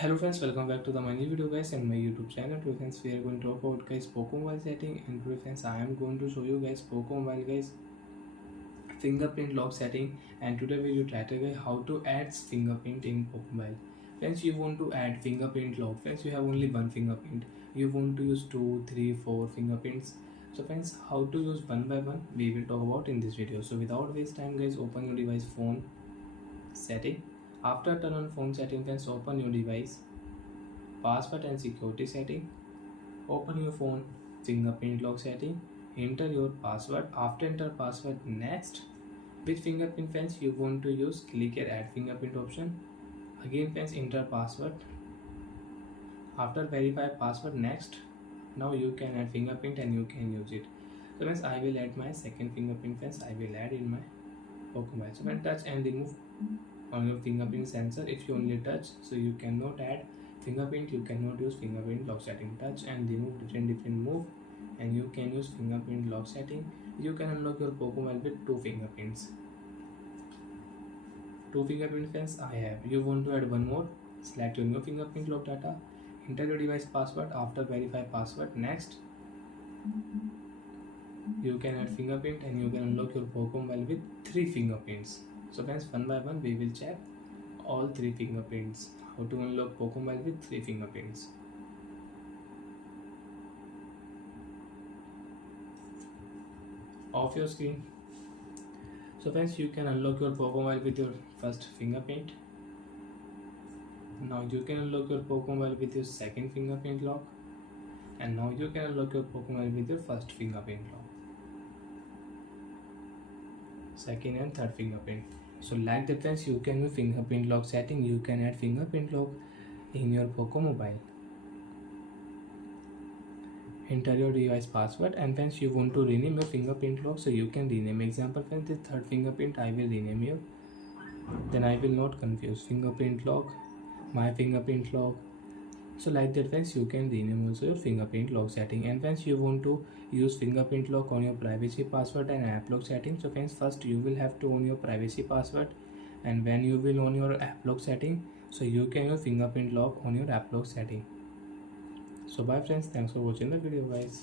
Hello friends, welcome back to the my new video guys and my YouTube channel. Today friends we are going to talk about guys Poco Mobile setting, and today friends I am going to show you guys Poco Mobile guys fingerprint lock setting, and today we will try to guys how to add fingerprint in Poco Mobile. Friends, you want to add fingerprint lock. Friends, you have only one fingerprint. You want to use 2, 3, 4 fingerprints. So friends, how to use one by one we will talk about in this video. So without waste time guys, open your device phone setting. After turn on phone setting friends, open your device password and security setting. Open your phone fingerprint lock setting. Enter your password. After enter password, next which fingerprint friends you want to use, click here add fingerprint option. Again friends, enter password. After verify password, next now you can add fingerprint and you can use it. So friends, I will add my second fingerprint friends. I will add in my Poco Mobile. So when touch and remove on your fingerprint sensor, if you only touch, so you cannot add fingerprint, you cannot use fingerprint lock setting. Touch and remove different move and you can use fingerprint lock setting. You can unlock your Poco Mobile with two fingerprints. Two fingerprint friends I have. You want to add one more, select your new fingerprint lock data, enter your device password. After verify password, next you can add fingerprint and you can unlock your Poco Mobile with three fingerprints. So friends, one by one we will check all three fingerprints. How to unlock Poco Mobile with three fingerprints. Off your screen. So friends, you can unlock your Poco Mobile with your first fingerprint. Now you can unlock your Poco Mobile with your second fingerprint lock, and now you can unlock your Poco Mobile with your first fingerprint lock, second and third fingerprint. So like that friends, you can use fingerprint lock setting. You can add fingerprint lock in your Poco Mobile. Enter your device password, and friends, you want to rename your fingerprint lock, so you can rename. Example friends, the third fingerprint I will rename here. Then I will not confuse fingerprint lock, my fingerprint lock. So like that friends, you can rename also your fingerprint lock setting. And friends, you want to use fingerprint lock on your privacy password and app lock setting. So friends, first you will have to own your privacy password, and when you will own your app lock setting, so you can use fingerprint lock on your app lock setting. So bye friends, thanks for watching the video guys.